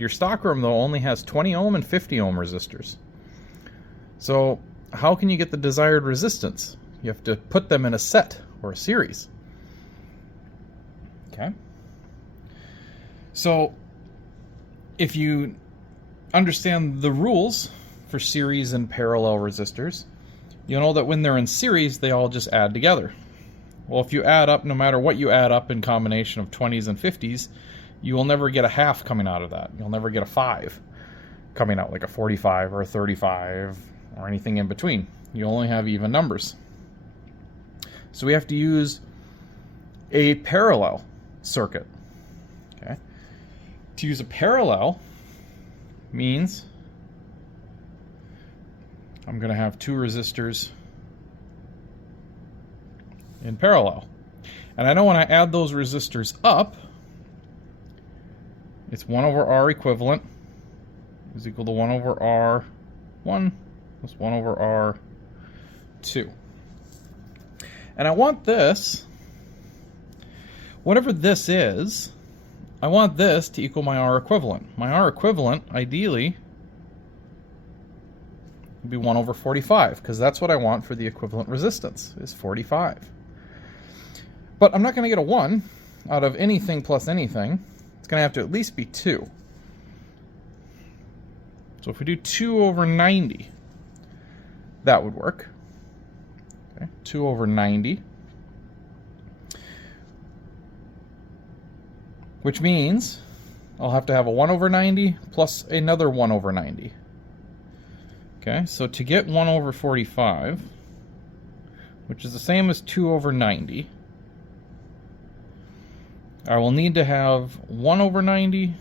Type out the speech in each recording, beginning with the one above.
Your stockroom, though, only has 20 ohm and 50 ohm resistors. So how can you get the desired resistance? You have to put them in a set or a series. Okay. So if you understand the rules for series and parallel resistors, you'll know that when they're in series, they all just add together. Well, if you add up, no matter what you add up in combination of 20s and 50s, you will never get a half coming out of that. You'll never get a 5 coming out, like a 45 or a 35 or anything in between. You only have even numbers. So we have to use a parallel circuit. Okay. To use a parallel means I'm going to have two resistors in parallel. And I know when I add those resistors up, it's 1 over R equivalent is equal to 1 over R1 plus 1 over R2. And I want this, whatever this is, I want this to equal my R equivalent. My R equivalent, ideally, would be 1 over 45, because that's what I want for the equivalent resistance, is 45. But I'm not going to get a 1 out of anything plus anything. It's going to have to at least be 2. So if we do 2 over 90, that would work. Okay, 2 over 90. Which means I'll have to have a 1 over 90 plus another 1 over 90. Okay, so to get 1 over 45, which is the same as 2 over 90, I will need to have 1 over 90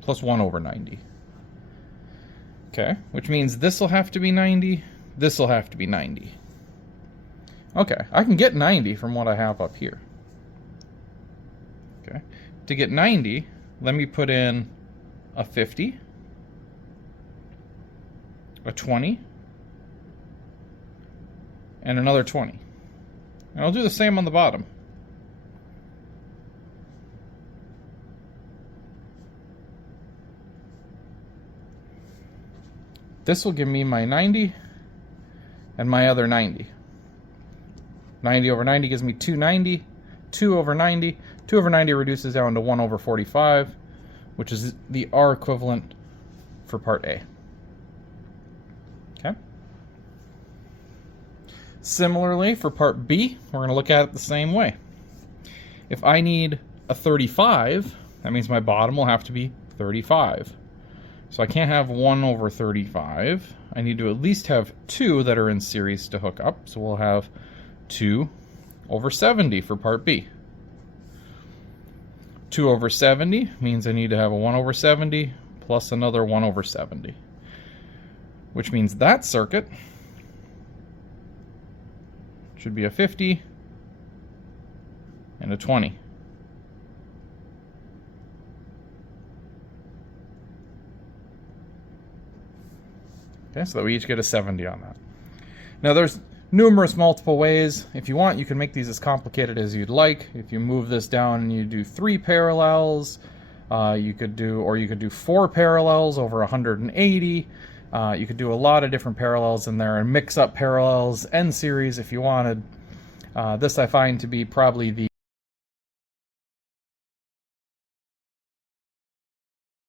plus 1 over 90. Okay, which means this will have to be 90, this will have to be 90. Okay, I can get 90 from what I have up here. Okay, to get 90, let me put in a 50, a 20, and another 20. And I'll do the same on the bottom. This will give me my 90 and my other 90. 90 over 90 gives me 290. 2 over 90. 2 over 90 reduces down to 1 over 45, which is the R equivalent for part A. Okay. Similarly, for part B, we're going to look at it the same way. If I need a 35, that means my bottom will have to be 35. So I can't have 1 over 35. I need to at least have 2 that are in series to hook up. So we'll have 2 over 70 for part B. 2 over 70 means I need to have a 1 over 70 plus another 1 over 70. Which means that circuit should be a 50 and a 20. Okay, so that we each get a 70 on that. Now there's numerous multiple ways. If you want, you can make these as complicated as you'd like. If you move this down and you do 3 parallels, you could do 4 parallels over 180. You could do a lot of different parallels in there and mix up parallels and series if you wanted. This I find to be probably the